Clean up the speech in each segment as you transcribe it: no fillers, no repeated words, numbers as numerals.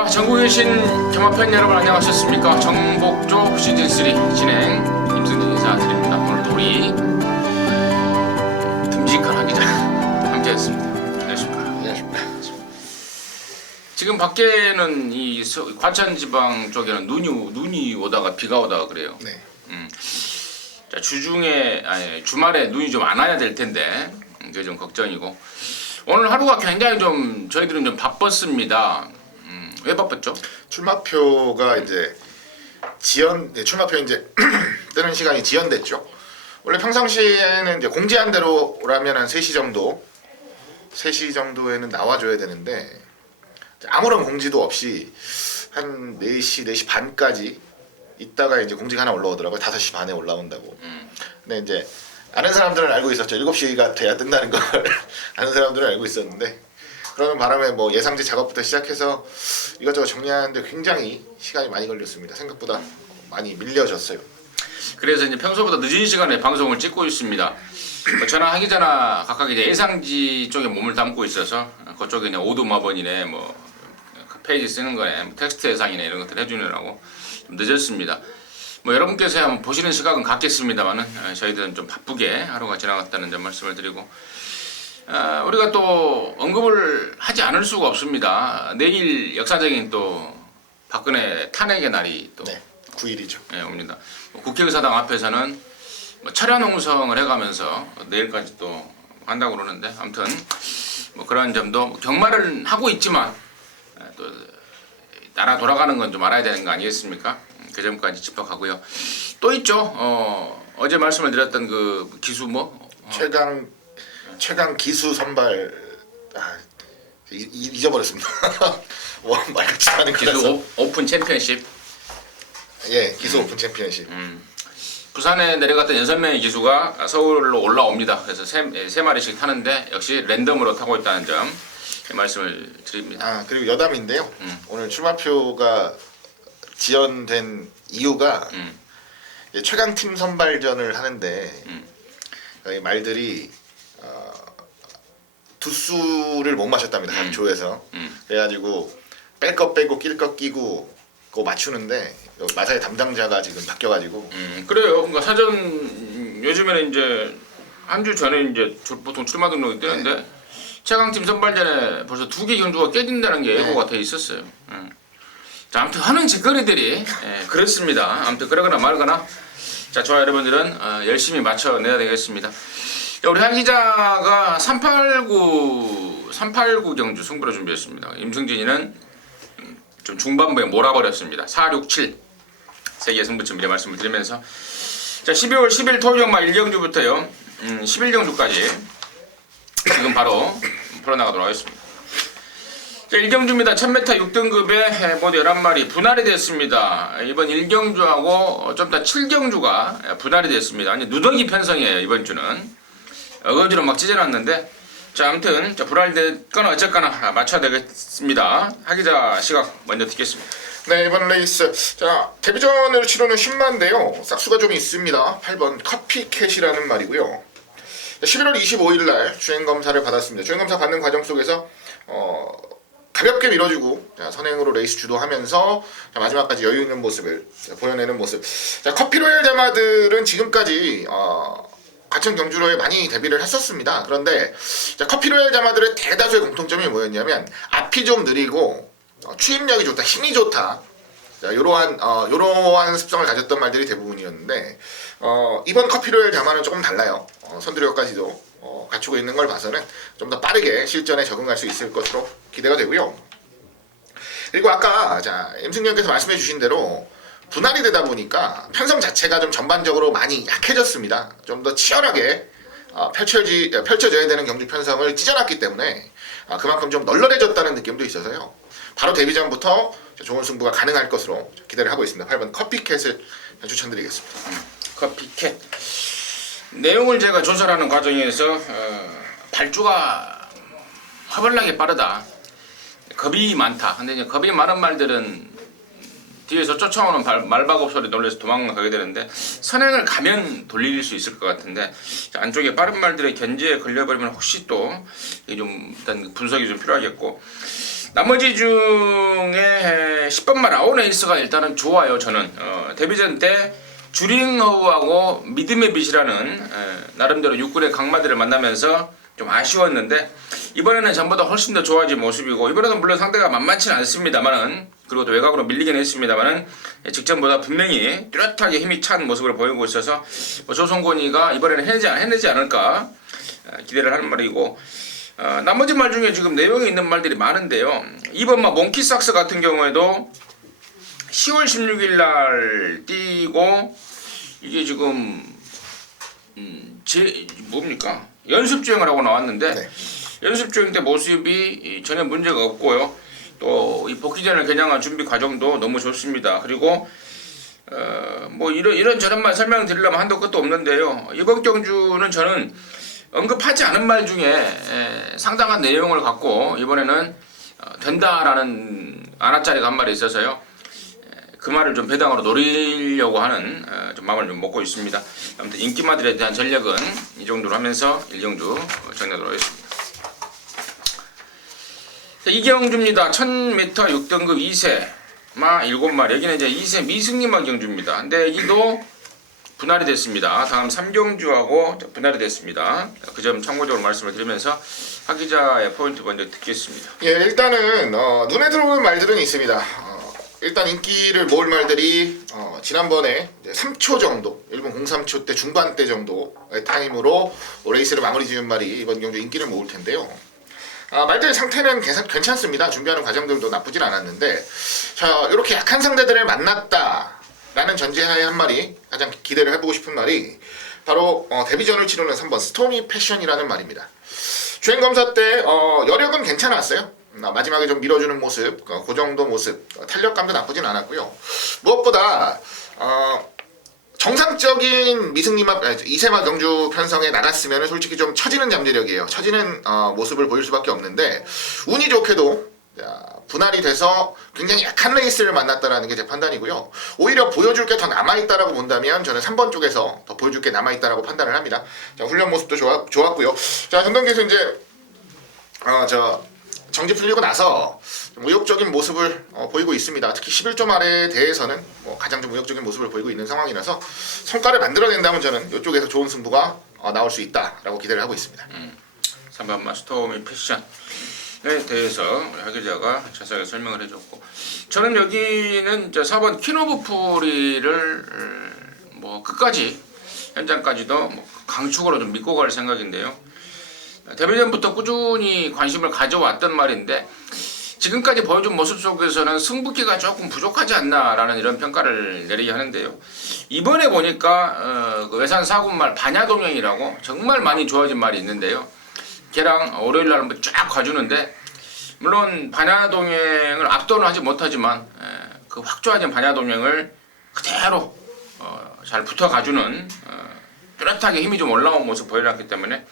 자, 전국에 계신 경마팬 여러분 안녕하셨습니까? 정복조 시즌3 진행 임승진 인사드립니다. 오늘도 우리 듬직한 한 기자 함께했습니다. 안녕하십니까? 안녕하십니까? 지금 밖에는 이 과천지방 쪽에는 눈이 오다가 비가 오다가 그래요. 네. 자, 주말에 눈이 좀 안 와야 될 텐데 그게 좀 걱정이고, 오늘 하루가 굉장히 좀 저희들은 좀 바빴습니다. 왜 바빴죠? 출마표가 이제 출마표 이제 뜨는 시간이 지연됐죠. 원래 평상시에는 이제 공지한 대로라면 한 3시 정도에는 나와줘야 되는데 아무런 공지도 없이 한 4시 반까지 있다가 이제 공지가 하나 올라오더라고요. 5시 반에 올라온다고. 근데 이제 아는 사람들은 알고 있었죠. 7시가 돼야 뜬다는 걸 아는 사람들은 알고 있었는데, 그러는 바람에 뭐 예상지 작업부터 시작해서 이것저것 정리하는데 굉장히 시간이 많이 걸렸습니다. 생각보다 많이 밀려졌어요. 그래서 이제 평소보다 늦은 시간에 방송을 찍고 있습니다. 저나 하기 전에 각각 이제 예상지 쪽에 몸을 담고 있어서 그쪽에 이제 오두마번이네, 뭐 페이지 쓰는 거네, 뭐 텍스트 예상이네 이런 것들 해주느라고 좀 늦었습니다. 뭐 여러분께서 한번 보시는 시각은 같겠습니다만은 저희들은 좀 바쁘게 하루가 지나갔다는 점 말씀을 드리고, 우리가 또 언급을 하지 않을 수가 없습니다. 내일 역사적인 또 박근혜 탄핵의 날이 또 9일이죠. 옵니다. 국회의사당 앞에서는 뭐 철야 농성을 해가면서 내일까지 또 한다고 그러는데, 아무튼 뭐 그러한 점도 경마를 하고 있지만 또 나라 돌아가는 건 좀 알아야 되는 거 아니겠습니까? 그 점까지 짚어가고요. 또 있죠. 어제 말씀을 드렸던 그 기수 최강 기수 선발 잊어버렸습니다. 말같지 않은 기수 오픈 챔피언십. 예, 기수 오픈 챔피언십. 부산에 내려갔던 6명의 기수가 서울로 올라옵니다. 그래서 세 마리씩 타는데 역시 랜덤으로 타고 있다는 점 말씀을 드립니다. 그리고 여담인데요. 오늘 출마표가 지연된 이유가 최강팀 선발전을 하는데 이 말들이 두 수를 못 마셨답니다. 각 조에서. 그래가지고 뺄 것 빼고 낄 것 끼고 그거 맞추는데 마사의 담당자가 지금 바뀌어가지고. 그래요. 그러니까 사전 요즘에는 이제 한 주 전에 이제 보통 출마 등록이 뜨는데 최강팀 선발전에 벌써 2개 경주가 깨진다는 게 예고가 돼 있었어요. 자, 아무튼 하는 짓거리들이 그렇습니다. 아무튼 그러거나 말거나, 자, 저와 여러분들은 열심히 맞춰내야 되겠습니다. 자, 우리 한 기자가 389 경주 승부를 준비했습니다. 임승진이는 좀 중반부에 몰아버렸습니다. 467 세계 승부처 미리 말씀을 드리면서, 자, 12월 10일 토요일 경마 1경주부터요 11경주까지 지금 바로 풀어나가도록 하겠습니다. 자, 1경주입니다. 1000m 6등급에 모두 11마리 분할이 됐습니다. 이번 1경주하고 좀 더 7경주가 분할이 됐습니다. 아니, 누더기 편성이에요. 이번 주는 어거지로 막 찢어놨는데, 자, 아무튼 분할됐거나 어쨌거나 맞춰야 되겠습니다. 하기자 시각 먼저 듣겠습니다. 네, 이번 레이스, 자, 데뷔전으로 치르는 10마인데요 싹수가 좀 있습니다. 8번 커피캣이라는 말이고요. 11월 25일 날 주행검사를 받았습니다. 주행검사 받는 과정 속에서 가볍게 밀어주고 선행으로 레이스 주도하면서 마지막까지 여유 있는 모습을 보여내는 모습. 자, 커피로얄 자마들은 지금까지 과천 경주로에 많이 데뷔를 했었습니다. 그런데 커피로얄 자마들의 대다수의 공통점이 뭐였냐면 앞이 좀 느리고 추임력이 좋다, 힘이 좋다, 요러한 습성을 가졌던 말들이 대부분이었는데, 이번 커피로얄 자마는 조금 달라요. 선두력까지도 갖추고 있는 걸 봐서는 좀 더 빠르게 실전에 적응할 수 있을 것으로 기대가 되고요. 그리고 아까 임승경께서 말씀해 주신 대로 분할이 되다 보니까 편성 자체가 좀 전반적으로 많이 약해졌습니다. 좀 더 치열하게 펼쳐져야 되는 경주 편성을 찢어놨기 때문에 그만큼 좀 널널해졌다는 느낌도 있어서요. 바로 데뷔전부터 좋은 승부가 가능할 것으로 기대를 하고 있습니다. 8번 커피캣을 추천드리겠습니다. 커피캣 내용을 제가 조사하는 과정에서 발주가 화벌나게 빠르다, 겁이 많다. 근데 이제 겁이 많은 말들은 뒤에서 쫓아오는 말박업 소리 놀라서 도망가게 되는데, 선행을 가면 돌릴 수 있을 것 같은데 안쪽에 빠른 말들의 견제에 걸려버리면 혹시 또 좀 일단 분석이 좀 필요하겠고, 나머지 중에 10번마 라온 에이스가 일단은 좋아요. 저는 데뷔전 때 주링허우하고 믿음의 빛이라는 나름대로 육군의 강마들을 만나면서 좀 아쉬웠는데 이번에는 전보다 훨씬 더 좋아진 모습이고, 이번에도 물론 상대가 만만치는 않습니다만은, 그리고 또 외곽으로 밀리긴 했습니다만은 직전보다 분명히 뚜렷하게 힘이 찬 모습을 보이고 있어서 조성곤이가 이번에는 해내지 않을까 기대를 하는 말이고, 나머지 말 중에 지금 내용이 있는 말들이 많은데요. 이번 몽키삭스 같은 경우에도 10월 16일 날 뛰고, 이게 지금 뭡니까? 연습 주행을 하고 나왔는데, 네. 연습 주행 때 모습이 전혀 문제가 없고요. 또 이 복귀전을 겨냥한 준비 과정도 너무 좋습니다. 그리고 이런 저런만 설명드리려면 한도 끝도 없는데요. 이번 경주는 저는 언급하지 않은 말 중에 상당한 내용을 갖고 이번에는 된다라는 아나짜리가 한 말이 있어서요. 그 말을 좀 배당으로 노리려고 하는 좀 마음을 좀 먹고 있습니다. 아무튼 인기마들에 대한 전략은 이 정도로 하면서 1경주 정리하도록 하겠습니다. 자, 이경주입니다. 1000m 6등급 2세 마 7마리. 여기는 이제 2세 미승리마 경주입니다. 근데 여기도 분할이 됐습니다. 다음 3경주하고 분할이 됐습니다. 그 점 참고적으로 말씀을 드리면서 하 기자의 포인트 먼저 듣겠습니다. 예, 일단은 눈에 들어오는 말들은 있습니다. 일단 인기를 모을 말들이 지난번에 이제 3초 정도, 일본 03초 때 중반 때 정도의 타임으로 레이스를 마무리 지은 말이 이번 경주 인기를 모을 텐데요. 말들의 상태는 괜찮습니다. 준비하는 과정들도 나쁘진 않았는데, 자, 이렇게 약한 상대들을 만났다라는 전제하에 한 말이, 가장 기대를 해보고 싶은 말이 바로 데뷔전을 치르는 3번 스토미 패션이라는 말입니다. 주행 검사 때 여력은 괜찮았어요. 마지막에 좀 밀어주는 모습, 그 정도 모습, 탄력감도 나쁘진 않았고요. 무엇보다 정상적인 미승리마 2세마 경주 편성에 나갔으면 솔직히 좀 처지는 잠재력이에요. 처지는 모습을 보일 수밖에 없는데, 운이 좋게도 분할이 돼서 굉장히 약한 레이스를 만났다라는 게 제 판단이고요. 오히려 보여줄 게 더 남아있다라고 본다면 저는 3번 쪽에서 더 보여줄 게 남아있다라고 판단을 합니다. 자, 훈련 모습도 좋았고요. 자, 전동기에서 이제 정지 풀리고 나서 좀 의욕적인 모습을 보이고 있습니다. 특히 11조 말에 대해서는 가장 좀 의욕적인 모습을 보이고 있는 상황이라서 성과를 만들어낸다면 저는 이쪽에서 좋은 승부가 나올 수 있다라고 기대를 하고 있습니다. 3번 스토미 패션에 대해서 하 기자가 자세하게 설명을 해줬고, 저는 여기는 4번 키노브프리를 끝까지 현장까지도 강축으로 좀 믿고 갈 생각인데요. 데뷔전부터 꾸준히 관심을 가져왔던 말인데, 지금까지 보여준 모습 속에서는 승부기가 조금 부족하지 않나라는 이런 평가를 내리게 하는데요. 이번에 보니까 그 외산 4군말 반야동행이라고 정말 많이 좋아진 말이 있는데요. 걔랑 월요일날 한번 쫙 가주는데, 물론 반야동행을 압도는 하지 못하지만 그 확 좋아진 반야동행을 그대로 잘 붙어가주는 뚜렷하게 힘이 좀 올라온 모습 보여놨기 때문에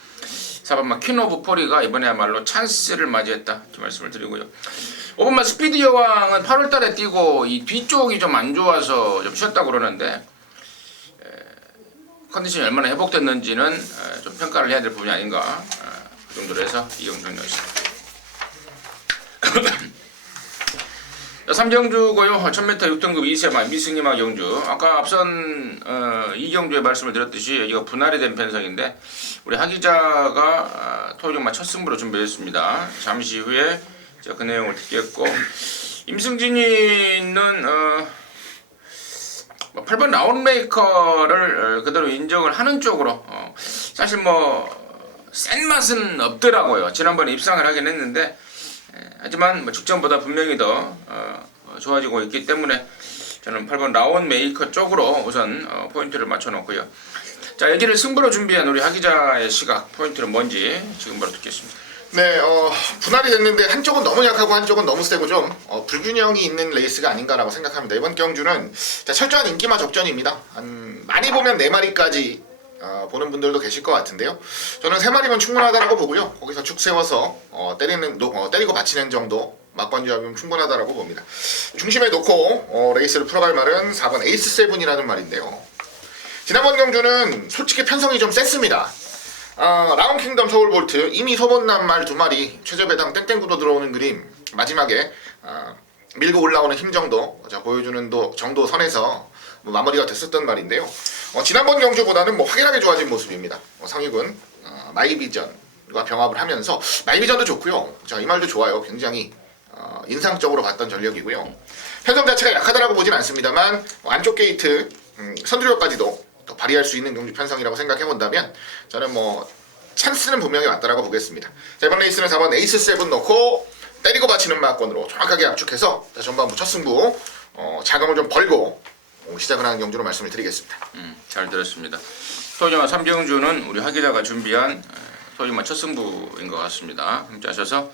4번마 퀸오브4리가 이번에야말로 찬스를 맞이했다, 이렇게 말씀을 드리고요. 5번마 스피드 여왕은 8월달에 뛰고 이 뒤쪽이 좀 안 좋아서 좀 쉬었다고 그러는데, 컨디션이 얼마나 회복됐는지는 좀 평가를 해야 될 부분이 아닌가, 그 정도로 해서 이경주였습니다. 3경주고요. 1000m 6등급 2세마 미승리마 경주. 아까 앞선 2경주의 말씀을 드렸듯이 여기가 분할이 된 편성인데, 우리 하 기자가 토요일마 첫 승부로 준비했습니다. 잠시 후에 제가 그 내용을 듣겠고, 임승진이는 8번 라운메이커를 그대로 인정을 하는 쪽으로, 사실 센 맛은 없더라고요. 지난번에 입상을 하긴 했는데, 하지만 직전보다 분명히 더 좋아지고 있기 때문에 저는 8번 라운 메이커 쪽으로 우선 포인트를 맞춰놓고요. 자, 여기를 승부로 준비한 우리 하 기자의 시각, 포인트는 뭔지 지금 바로 듣겠습니다. 네, 분할이 됐는데 한쪽은 너무 약하고 한쪽은 너무 세고 좀 불균형이 있는 레이스가 아닌가라고 생각합니다. 이번 경주는 철저한 인기마 적전입니다. 많이 보면 4마리까지 보는 분들도 계실 것 같은데요. 저는 3마리면 충분하다라고 보고요. 거기서 축 세워서 때리고 받치는 정도 막관주하면 충분하다라고 봅니다. 중심에 놓고 레이스를 풀어갈 말은 4번 에이스 세븐이라는 말인데요. 지난번 경주는 솔직히 편성이 좀 셌습니다. 라운 킹덤 서울볼트 이미 소본난 말 2마리 최저배당 땡땡구도 들어오는 그림 마지막에 밀고 올라오는 힘 정도 보여주는 정도 선에서 마무리가 됐었던 말인데요. 지난번 경주보다는 확연하게 좋아진 모습입니다. 상위군 마이비전과 병합을 하면서 마이비전도 좋고요. 이 말도 좋아요. 굉장히 인상적으로 봤던 전력이고요. 편성 자체가 약하다라고 보진 않습니다만 안쪽 게이트 선두력까지도 더 발휘할 수 있는 경주 편성이라고 생각해 본다면 저는 찬스는 분명히 왔다라고 보겠습니다. 자, 이번 레이스는 4번 에이스 7 넣고 때리고 받치는 마건으로 정확하게 압축해서 전반부 첫 승부 자금을 좀 벌고 시작을 하는 경주로 말씀을 드리겠습니다. 잘 들었습니다. 소유마 3경주는 우리 하 기자가 준비한 소유마 첫 승부인 것 같습니다. 함께 하셔서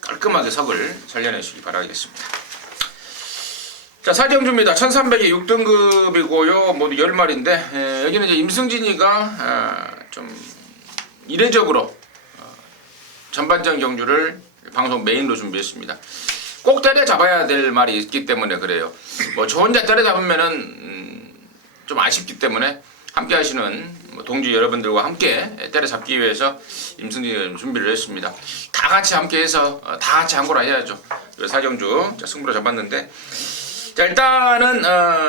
깔끔하게 석을 살려내시기 바라겠습니다. 자, 4경주입니다. 1300이 6등급이고요. 모두 10마리인데 여기는 이제 임승진이가 좀 이례적으로 전반전 경주를 방송 메인으로 준비했습니다. 꼭 때려잡아야 될 말이 있기 때문에 그래요. 저 혼자 때려잡으면은 좀 아쉽기 때문에 함께 하시는 동지 여러분들과 함께 때려잡기 위해서 임승진이 준비를 했습니다. 다 같이 함께 해서 다 같이 한 거라 해야죠. 4경주 승부로 잡았는데 자, 일단은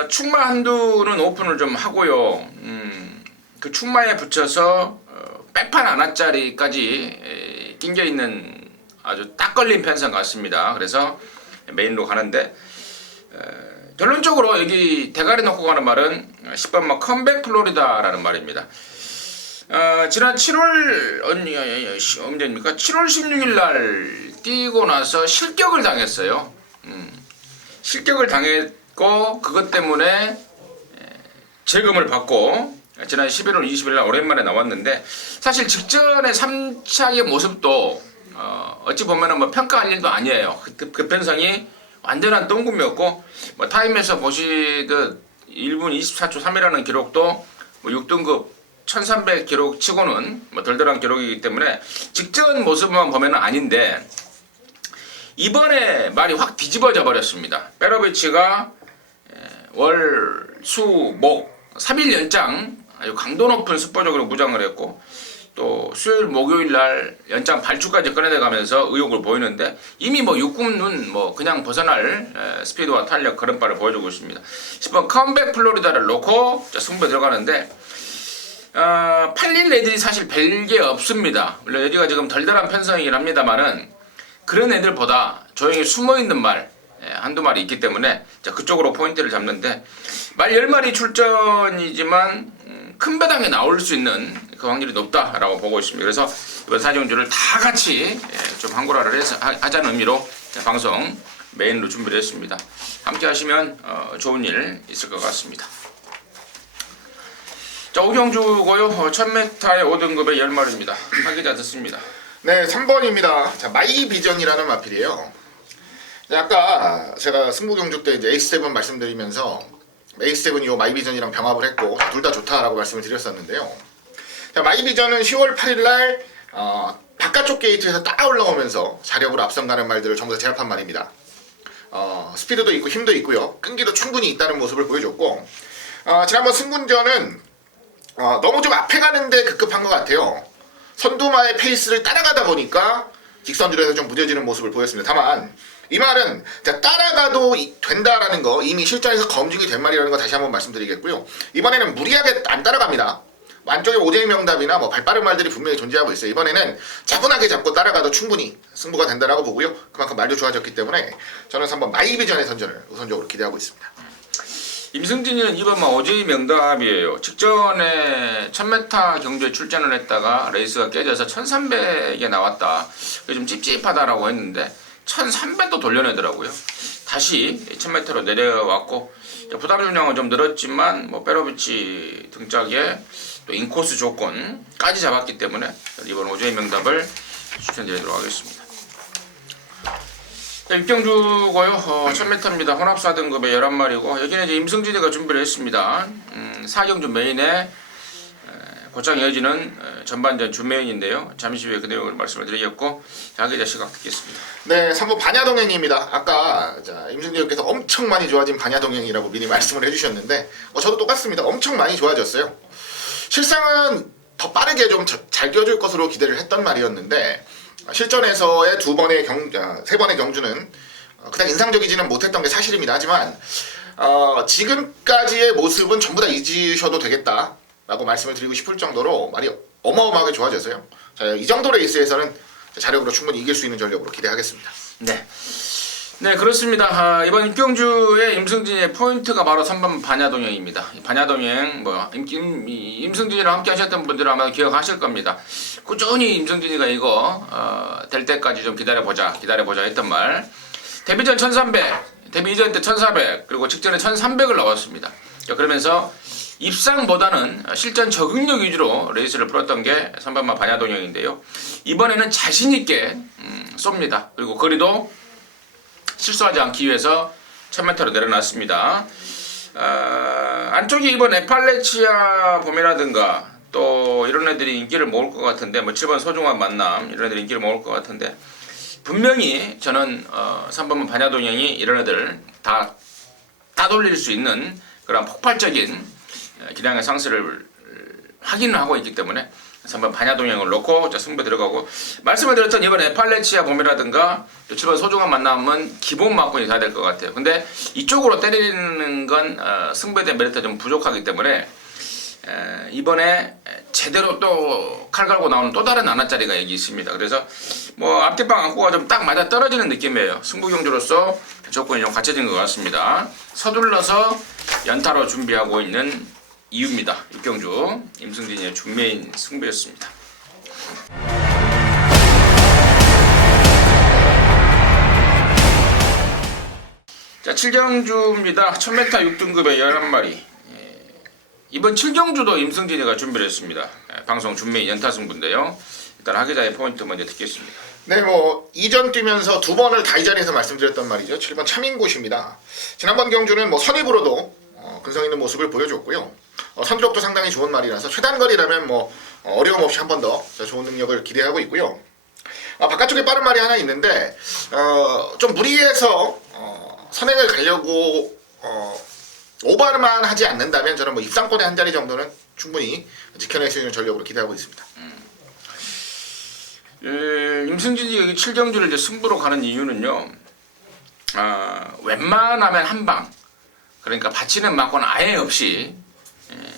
축마 한두는 오픈을 좀 하고요. 그 축마에 붙여서 백판 안하짜리까지 낑겨 있는 아주 딱 걸린 편성 같습니다. 그래서 메인로 가는데 결론적으로 여기 대가리 놓고 가는 말은 10번 컴백 플로리다라는 말입니다. 지난 7월 언제입니까? 7월 16일 날 뛰고 나서 실격을 당했어요. 실격을 당했고 그것 때문에 재금을 받고 지난 11월 20일 날 오랜만에 나왔는데 사실 직전의 3차의 모습도 어찌 보면은 평가할 일도 아니에요. 그 편성이 완전한 똥금이었고 타임에서 보시듯 1분 24초 3이라는 기록도 6등급 1300 기록 치고는 덜덜한 기록이기 때문에 직전 모습만 보면은 아닌데 이번에 말이 확 뒤집어져 버렸습니다. 페로비치가 월, 수, 목 3일 연장 아주 강도 높은 스포적으로 무장을 했고 또 수요일 목요일 날 연장 발주까지 꺼내가면서 의욕을 보이는데 이미 육군은 그냥 벗어날 스피드와 탄력 그런 바를 보여주고 있습니다. 10번 컴백 플로리다를 놓고 승부에 들어가는데 팔릴 애들이 사실 별게 없습니다. 물론 여기가 지금 덜덜한 편성이긴 합니다만은 그런 애들보다 조용히 숨어있는 말 한두 마리 있기 때문에 그쪽으로 포인트를 잡는데 말 10마리 출전이지만 큰 배당에 나올 수 있는 그 확률이 높다라고 보고 있습니다. 그래서 이번 4경주를 다 같이 좀 한고라를 해서 하자는 의미로 방송 메인으로 준비를 했습니다. 함께 하시면 좋은 일 있을 것 같습니다. 자, 5경주고요. 1000m의 5등급의 10마리입니다. 하기자 듣습니다. 네, 3번입니다. 자, 마이비전이라는 마필이에요. 아까 제가 승부경주 때 이제 에이스7 말씀드리면서 에이스7이 요 마이비전이랑 병합을 했고 둘 다 좋다라고 말씀을 드렸었는데요. 자, 마이비전은 10월 8일날 바깥쪽 게이트에서 딱 올라오면서 자력으로 앞선가는 말들을 전부 다 제압한 말입니다. 스피드도 있고 힘도 있고요. 끈기도 충분히 있다는 모습을 보여줬고 지난번 승군전은 너무 좀 앞에 가는데 급급한 것 같아요. 선두마의 페이스를 따라가다 보니까 직선줄에서 좀 무뎌지는 모습을 보였습니다. 다만 이 말은 따라가도 된다라는 거 이미 실전에서 검증이 된 말이라는 거 다시 한번 말씀드리겠고요. 이번에는 무리하게 안 따라갑니다. 안쪽에 오제이 명답이나 발빠른 말들이 분명히 존재하고 있어요. 이번에는 차분하게 잡고 따라가도 충분히 승부가 된다라고 보고요. 그만큼 말도 좋아졌기 때문에 저는 3번 마이비전의 선전을 우선적으로 기대하고 있습니다. 임승진이는 이번 오제이 명답이에요. 직전에 1000m 경주에 출전을 했다가 레이스가 깨져서 1300에 나왔다. 그게 좀 찝찝하다라고 했는데 1300도 돌려내더라고요. 다시 1000m로 내려왔고 부담 중량은 좀 늘었지만 페로비치 등짝에 또 인코스 조건까지 잡았기 때문에 이번 오제이 명답을 추천드리도록 하겠습니다. 6경주고요. 1000m입니다. 혼합 4등급의 11마리고 여기는 이제 임승진이가 준비를 했습니다. 4경주 메인에 곧장 이어지는 전반전 주메인인데요. 잠시 후에 그 내용을 말씀을 드리겠고 자기자 시각 듣겠습니다. 네, 3번 반야동행입니다. 아까 임승진님께서 엄청 많이 좋아진 반야동행이라고 미리 말씀을 해주셨는데 저도 똑같습니다. 엄청 많이 좋아졌어요. 실상은 더 빠르게 좀 잘 뛰어줄 것으로 기대를 했던 말이었는데 실전에서의 세 번의 경주는 그닥 인상적이지는 못했던 게 사실입니다. 하지만 지금까지의 모습은 전부 다 잊으셔도 되겠다라고 말씀을 드리고 싶을 정도로 말이 어마어마하게 좋아져서요. 자, 이 정도 레이스에서는 자력으로 충분히 이길 수 있는 전력으로 기대하겠습니다. 네, 그렇습니다. 이번 입경주의 임승진의 포인트가 바로 3번 반야동행입니다. 반야동행 임승진이랑 함께 하셨던 분들은 아마 기억하실 겁니다. 꾸준히 임승진이가 이거 될 때까지 좀 기다려보자 했던 말. 데뷔 전 1300, 데뷔 이전 때 1400, 그리고 직전에 1300을 나왔습니다. 그러면서 입상보다는 실전 적응력 위주로 레이스를 풀었던 게 3번마 반야동행인데요. 이번에는 자신있게 쏩니다. 그리고 거리도 실수하지 않기 위해서 1000m로 내려놨습니다. 안쪽에 이번 에팔레치아 봄이라든가 또 이런 애들이 인기를 모을 것 같은데, 뭐 7번 소중한 만남 이런 애들이 인기를 모을 것 같은데, 분명히 저는 3번만 반야동행이 이런 애들 다 따돌릴 수 있는 그런 폭발적인 기량의 상승을 확인을 하고 있기 때문에 3번 반야동행을 놓고 승부 들어가고, 말씀을 드렸던 이번 에팔레치아 봄이라든가 7번 소중한 만남은 기본 막권이 다 될 것 같아요. 근데 이쪽으로 때리는 건 승부에 대한 메리트가 좀 부족하기 때문에 이번에 제대로 또 칼 갈고 나오는 또 다른 하나짜리가 여기 있습니다. 그래서 뭐 앞뒤방 안고가 좀 딱 맞아 떨어지는 느낌이에요. 승부 경주로서 조건이 좀 갖춰진 것 같습니다. 서둘러서 연타로 준비하고 있는 이유입니다. 입경주 임승진의 준메인 승부였습니다. 자, 7경주입니다. 1000m 6등급의 11마리. 이번 7경주도 임승진이가 준비를 했습니다. 방송 준메인 연타 승부인데요. 일단 하기자의 포인트 먼저 듣겠습니다. 네, 뭐 이전 뛰면서 두 번을 다 이 자리에서 말씀드렸던 말이죠. 7번 차민곳입니다. 지난번 경주는 뭐 선입으로도 근성 있는 모습을 보여줬고요. 선두력도 상당히 좋은 말이라서 최단거리라면 뭐 어려움 없이 한 번 더 좋은 능력을 기대하고 있고요. 바깥쪽에 빠른 말이 하나 있는데 좀 무리해서 선행을 가려고 오버만 하지 않는다면 저는 뭐 입상권의 한 자리 정도는 충분히 지켜낼 수 있는 전력으로 기대하고 있습니다. 임승진이 여기 7경주를 이제 승부로 가는 이유는요. 웬만하면 한방, 그러니까 받치는 막권 아예 없이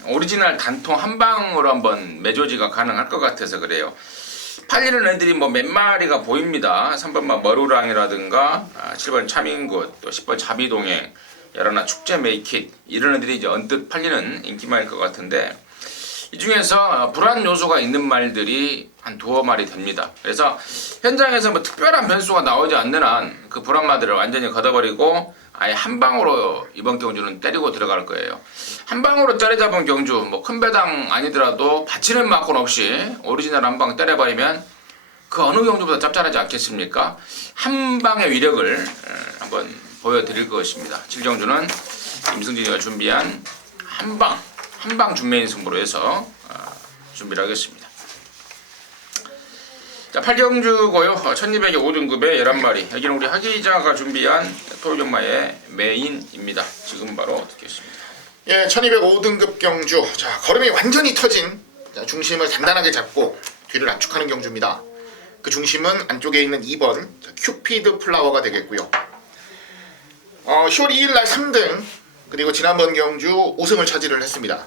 오리지널 단통 한방으로 한번 매조지가 가능할 것 같아서 그래요. 팔리는 애들이 뭐 몇 마리가 보입니다. 3번만 머루랑이라든가 7번 차민굿, 또 10번 자비동행, 여러나 축제 메이킷 이런 애들이 이제 언뜻 팔리는 인기말일 것 같은데, 이 중에서 불안 요소가 있는 말들이 한 두어 마리 됩니다. 그래서 현장에서 뭐 특별한 변수가 나오지 않는 한 그 불안마들을 완전히 걷어버리고 아예 한 방으로 이번 경주는 때리고 들어갈 거예요. 한 방으로 때려잡은 경주, 뭐 큰 배당 아니더라도 받치는 막권 없이 오리지널 한 방 때려버리면 그 어느 경주보다 짭짤하지 않겠습니까? 한 방의 위력을 한번 보여드릴 것입니다. 7경주는 임승진이가 준비한 한방 준메인 승부로 해서 준비를 하겠습니다. 자, 8경주고요. 1200의 5등급의 11마리. 여기는 우리 하기자가 준비한 토요일마의 메인입니다. 지금 바로 듣겠습니다. 예, 1205등급 경주. 자, 걸음이 완전히 터진 중심을 단단하게 잡고 뒤를 압축하는 경주입니다. 그 중심은 안쪽에 있는 2번 큐피드 플라워가 되겠고요. 10월 2일 날 3등, 그리고 지난번 경주 우승을 차지를 했습니다.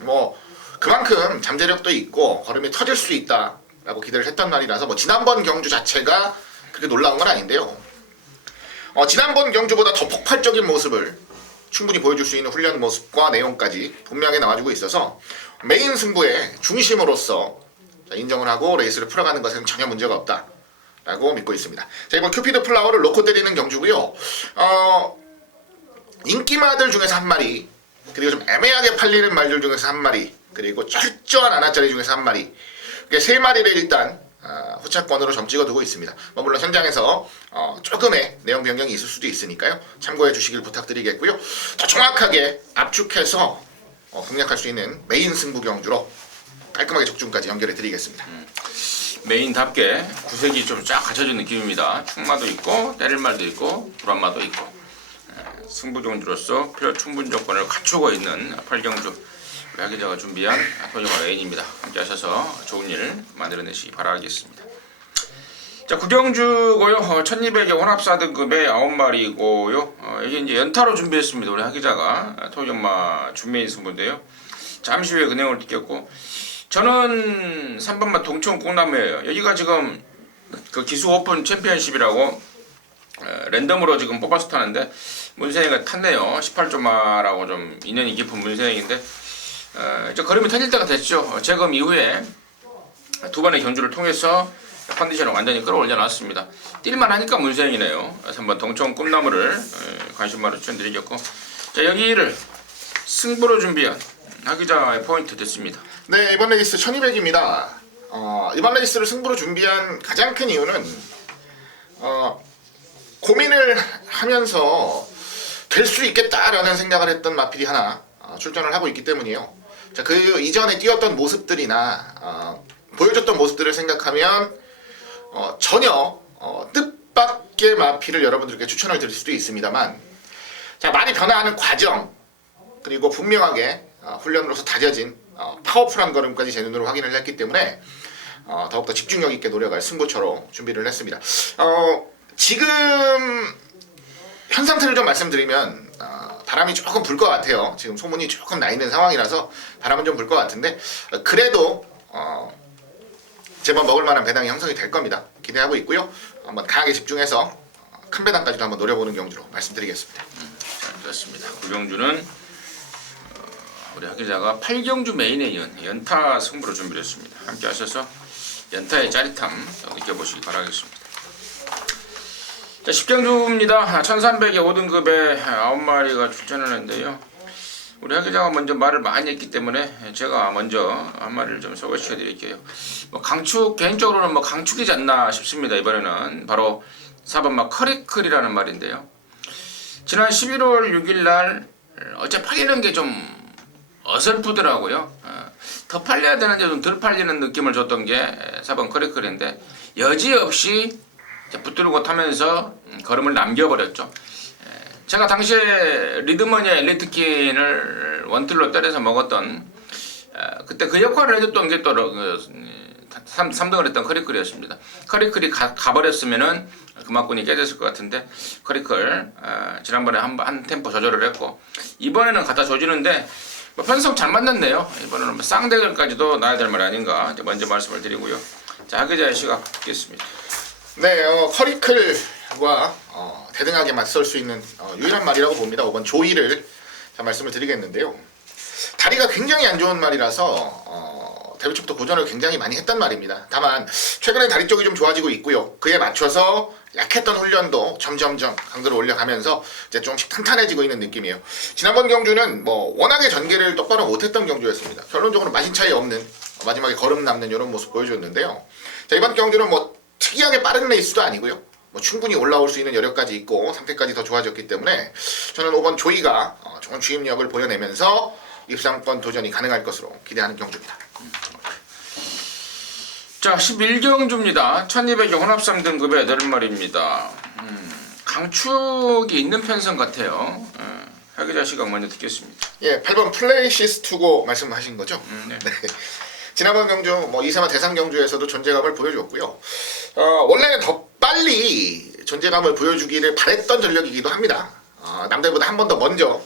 뭐 그만큼 잠재력도 있고 걸음이 터질 수 있다라고 기대를 했던 날이라서 뭐 지난번 경주 자체가 그렇게 놀라운 건 아닌데요. 지난번 경주보다 더 폭발적인 모습을 충분히 보여줄 수 있는 훈련 모습과 내용까지 분명하게 나와주고 있어서 메인 승부의 중심으로서 인정을 하고 레이스를 풀어가는 것은 전혀 문제가 없다라고 믿고 있습니다. 자, 이번 큐피드 플라워를 놓고 때리는 경주고요. 인기마들 중에서 한 마리, 그리고 좀 애매하게 팔리는 말들 중에서 한 마리, 그리고 철저한 하나짜리 중에서 한 마리, 이렇게 세 마리를 일단 후차권으로 점 찍어두고 있습니다. 물론 현장에서 조금의 내용 변경이 있을 수도 있으니까요. 참고해 주시길 부탁드리겠고요. 더 정확하게 압축해서 공략할 수 있는 메인 승부 경주로 깔끔하게 적중까지 연결해 드리겠습니다. 메인답게 구색이 좀 쫙 갖춰진 느낌입니다. 충마도 있고 때릴 말도 있고 불안마도 있고 승부 경주로서 필요 충분 조건을 갖추고 있는 8경주 박 기자가 준비한 토요마 메인입니다. 함께 하셔서 좋은 일 만들어내시기 바라겠습니다. 자, 구경주고요. 1200의 혼합 4등급의 9마리고요. 이게 이제 연타로 준비했습니다. 우리 박 기자가 토요마 준메인 승부인데요. 잠시 후에 그 내용을 듣겠고, 저는 3번마 동천 꿈나무예요. 여기가 지금 그 기수 오픈 챔피언십이라고 랜덤으로 지금 뽑아서 타는데 문세영이가 탔네요. 18조마라고 좀 인연이 깊은 문세영인데 이제 걸음이 터질 때가 됐죠. 재검 이후에 두 번의 경주를 통해서 컨디션을 완전히 끌어올려 놨습니다. 뛸만 하니까 문세영이네요. 3번 동천 꿈나무를 관심마로 추천드리겠고, 자, 여기를 승부로 준비한 박 기자의 포인트 됐습니다. 네, 이번 레이스 1200입니다. 이번 레이스를 승부로 준비한 가장 큰 이유는 고민을 하면서 될 수 있겠다라는 생각을 했던 마필이 하나 출전을 하고 있기 때문이에요. 자, 그 이전에 뛰었던 모습들이나 보여줬던 모습들을 생각하면 전혀 뜻밖의 마필을 여러분들께 추천을 드릴 수도 있습니다만, 자, 많이 변화하는 과정, 그리고 분명하게 훈련으로서 다져진 파워풀한 걸음까지 제 눈으로 확인을 했기 때문에 더욱더 집중력 있게 노력할 승부처로 준비를 했습니다. 지금 현 상태를 좀 말씀드리면 바람이 조금 불 것 같아요. 지금 소문이 조금 나 있는 상황이라서 바람은 좀 불 것 같은데, 그래도 제법 먹을 만한 배당이 형성이 될 겁니다. 기대하고 있고요. 한번 강하게 집중해서 큰 배당까지도 한번 노려보는 경주로 말씀드리겠습니다. 잘 됐습니다. 구경주는 우리 박 기자가 8경주 메인에 이은 연타 승부로 준비를 했습니다. 함께 하셔서 연타의 짜릿함 느껴보시기 바라겠습니다. 자, 10경주입니다. 1300의 5등급에 9마리가 출전하는데요. 우리 박 기자가 먼저 말을 많이 했기 때문에 제가 먼저 한 마리를 좀 소개시켜 드릴게요. 강축, 개인적으로는 강축이지 않나 싶습니다. 이번에는 바로 4번마 커리클이라는 말인데요. 지난 11월 6일 날 어째 팔리는 게 좀 어설프더라고요. 더 팔려야 되는데 좀 덜 팔리는 느낌을 줬던 게 4번 커리클인데, 여지없이 붙들고 타면서 걸음을 남겨버렸죠. 제가 당시에 리드머니의 엘리트킨을 원틀로 때려서 먹었던 그때 그 역할을 해줬던 게 또 3등을 했던 커리클이었습니다. 커리클이 가버렸으면은 금화꾼이 깨졌을 것 같은데, 커리클 지난번에 한 템포 조절을 했고, 이번에는 갖다 줘주는데 편성 잘 만났네요. 이번에는 쌍대결까지도 놔야 될 말 아닌가 먼저 말씀을 드리고요. 자, 박 기자의 시각 듣겠습니다. 네, 커리클과 대등하게 맞설 수 있는 유일한 말이라고 봅니다. 5번 조이를 말씀을 드리겠는데요. 다리가 굉장히 안 좋은 말이라서 데뷔 초부터 고전을 굉장히 많이 했단 말입니다. 다만 최근에 다리 쪽이 좀 좋아지고 있고요. 그에 맞춰서 약했던 훈련도 점점점 강도를 올려가면서 이제 조금씩 탄탄해지고 있는 느낌이에요. 지난번 경주는 워낙에 전개를 똑바로 못했던 경주였습니다. 결론적으로 마신 차이 없는 마지막에 걸음 남는 이런 모습 보여줬는데요. 자, 이번 경주는 특이하게 빠른 레이스도 아니고요. 충분히 올라올 수 있는 여력까지 있고 상태까지 더 좋아졌기 때문에 저는 5번 조이가 좋은 주입력을 보여내면서 입상권 도전이 가능할 것으로 기대하는 경주입니다. 자, 11경주입니다. 1200의 혼합 3등급의 8마리입니다. 강축이 있는 편성 같아요. 박 기자 시각 먼저 듣겠습니다. 예, 8번 플레이시스 투고 말씀하신 거죠? 네. 네. 지난번 경주 2세마 대상 경주에서도 존재감을 보여줬고요. 원래는 더 빨리 존재감을 보여주기를 바랬던 전력이기도 합니다. 남들보다 한 번 더 먼저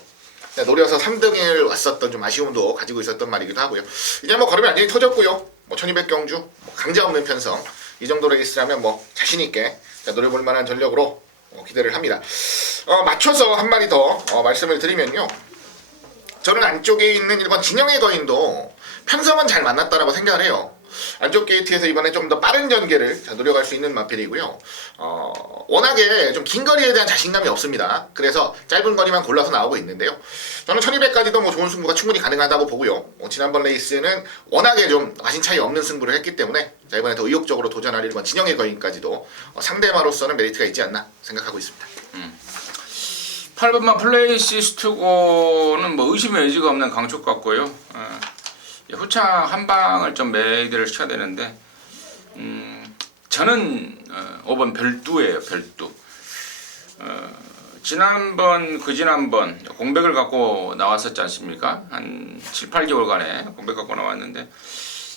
노려서 3등을 왔었던 좀 아쉬움도 가지고 있었던 말이기도 하고요. 이제 걸음이 완전히 터졌고요. 1200 경주 강자 없는 편성, 이 정도 레이스라면 자신 있게 노려볼 만한 전력으로 기대를 합니다. 맞춰서 한 마리 더 말씀을 드리면요. 저는 안쪽에 있는 1번 진영의 거인도 편성은 잘 만났다라고 생각을 해요. 안쪽 게이트에서 이번에 좀 더 빠른 전개를 노려갈 수 있는 마필이고요. 워낙에 좀 긴 거리에 대한 자신감이 없습니다. 그래서 짧은 거리만 골라서 나오고 있는데요. 저는 1200까지도 좋은 승부가 충분히 가능하다고 보고요. 지난번 레이스는 워낙에 좀 마신 차이 없는 승부를 했기 때문에 이번에 더 의욕적으로 도전할 1번 진영의 거인까지도 상대마로서는 메리트가 있지 않나 생각하고 있습니다. 8번만 플레이시스트고는 의심의 여지가 없는 강축 같고요. 후창 한 방을 좀 매기를 시켜야 되는데, 저는 5번 별두예요. 별두. 지난번 그지난번 공백을 갖고 나왔었지 않습니까? 한 7, 8개월간에 공백 갖고 나왔는데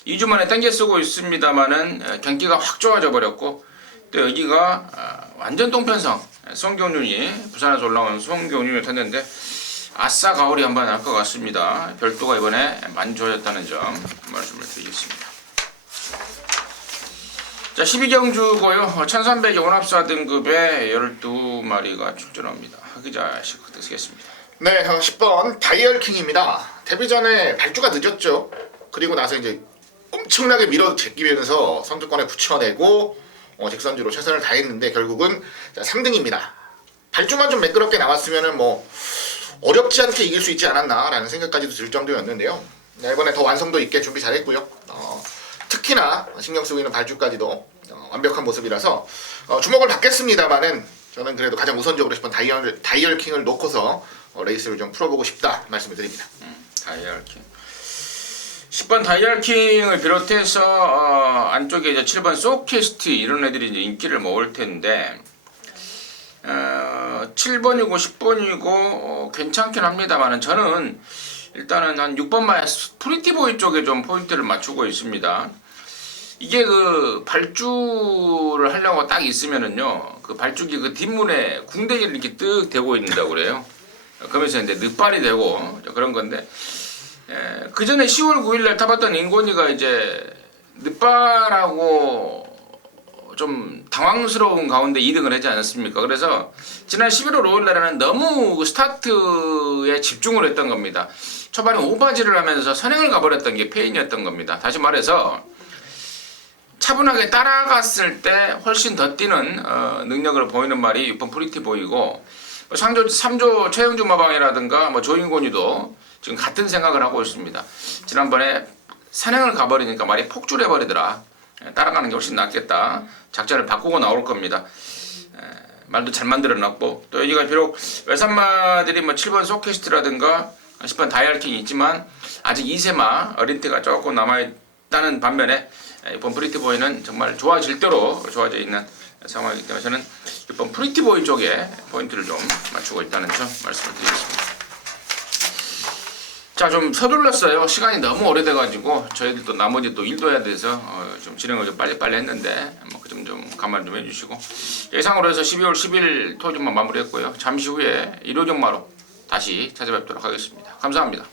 2주 만에 땡겨 쓰고 있습니다만은 경기가 확 좋아져 버렸고 또 여기가 완전 동편성 송경윤이 부산에서 올라온 송경윤을 탔는데 아싸 가오리 한번 할 것 같습니다. 별도가 이번에 많이 좋아졌다는 점 말씀을 드리겠습니다. 자, 12경주고요. 1300의 원합사 등급에 12마리가 출전합니다. 하기자 시크트 쓰겠습니다. 네, 10번 다이얼킹입니다. 데뷔 전에 발주가 늦었죠. 그리고 나서 이제 엄청나게 밀어 제끼면서 선두권에 붙여내고 직선주로 최선을 다했는데 결국은 3등입니다. 발주만 좀 매끄럽게 나왔으면은 뭐 어렵지 않게 이길 수 있지 않았나라는 생각까지도 들 정도였는데요. 네, 이번에 더 완성도 있게 준비 잘했고요. 특히나 신경 쓰고 있는 발주까지도 완벽한 모습이라서 주목을 받겠습니다만은 저는 그래도 가장 우선적으로 10번 다이얼킹을 놓고서 레이스를 좀 풀어보고 싶다 말씀을 드립니다. 다이얼킹 10번 다이얼킹을 비롯해서 안쪽에 이제 7번 소캐스트 이런 애들이 이제 인기를 모을 텐데 7번이고 10번이고 괜찮긴 합니다만은 저는 일단은 한 6번 마야 프리티보이 쪽에 좀 포인트를 맞추고 있습니다. 이게 그 발주를 하려고 딱 있으면은요, 그 발주기 그 뒷문에 궁뎅이를 이렇게 뜩 대고 있는다고 그래요. 그러면서 이제 늑발이 되고 그런 건데, 그 전에 10월 9일날 타봤던 인곤이가 이제 늑발하고 좀 당황스러운 가운데 2등을 하지 않았습니까? 그래서 지난 11월 5일날에는 너무 그 스타트에 집중을 했던 겁니다. 초반에 오바지를 하면서 선행을 가버렸던 게 페인이었던 겁니다. 다시 말해서 차분하게 따라갔을 때 훨씬 더 뛰는 능력을 보이는 말이 6번 프리티보이고 3조 최영주 마방이라든가 뭐 조인곤이도 지금 같은 생각을 하고 있습니다. 지난번에 선행을 가버리니까 말이 폭주해버리더라. 따라가는 게 훨씬 낫겠다. 작전을 바꾸고 나올 겁니다. 말도 잘 만들어놨고 또 여기가 비록 외산마들이 뭐 7번 소캐스트라든가 10번 다이얼킹이 있지만 아직 2세마 어린티가 조금 남아있다는 반면에 이번 프리티보이는 정말 좋아질 대로 좋아져 있는 상황이기 때문에 저는 이번 프리티보이 쪽에 포인트를 좀 맞추고 있다는 점 말씀을 드리겠습니다. 자, 좀 서둘렀어요. 시간이 너무 오래돼가지고 저희들도 나머지 또 일도 해야 돼서 좀 진행을 좀 빨리빨리 했는데 뭐 그 점 좀 감안 좀 해주시고 예상으로 해서 12월 10일 토요일만 마무리했고요. 잠시 후에 일요정마로 다시 찾아뵙도록 하겠습니다. 감사합니다.